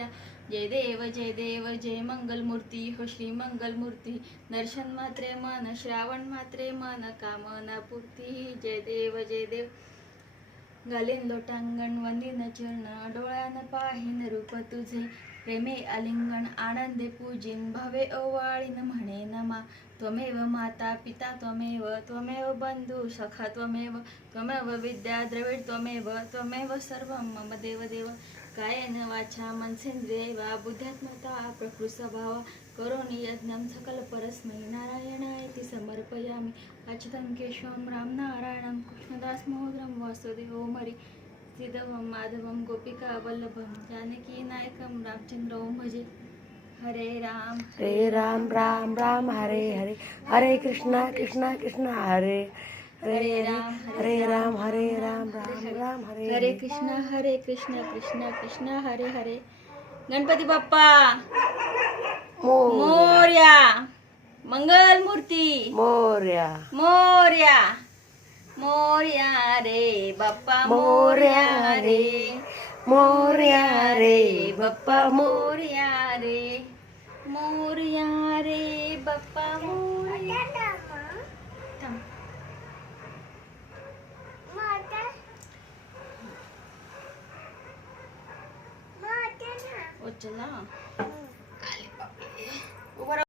मोरया. जय देव जय मंगल मूर्ती हो श्री मंगल मूर्ती. दर्शन मात्रे मन श्रावण मात्रे मन कामना पूर्ती. जय देव घालीन लोटांगण वंदीन चरण डोळ्यान पाहीन रूप तुझे. प्रेमे आलिंगन आनंदे पूजिन भावे ओवाळीन म्हणे नमा. त्वमेव माता पिता त्वमेव बंधू सखा त्वमेव विद्या द्रविड त्वमेव सर्वं मम देव. कायेन वाचा मनसेंद्रियै वा बुद्ध्यात्मता प्रकृतिस्वभावा करोमि यज्ञं सकल परस्मै नारायणायति समर्पयामि. अच्युतं केशवं राम नारायणं कृष्णदास महोदरं वासुदेवं हरि श्रीधवं माधवं गोपिका वल्लभं जानकी नायकं रामचंद्रं भजे. हरे राम राम राम हरे हरे, हरे कृष्णा कृष्णा कृष्णा हरे हरे, हरे राम राम राम हरे हरे कृष्णा कृष्णा कृष्णा हरे हरे. गणपती बाप्पा मोरया. मंगल मूर्ती मोरया. मोरया रे बाप्पा मोरया रे, मोरया रे बाप्पा मोरया रे बाप्पा मोरया. थांब. ओ चला.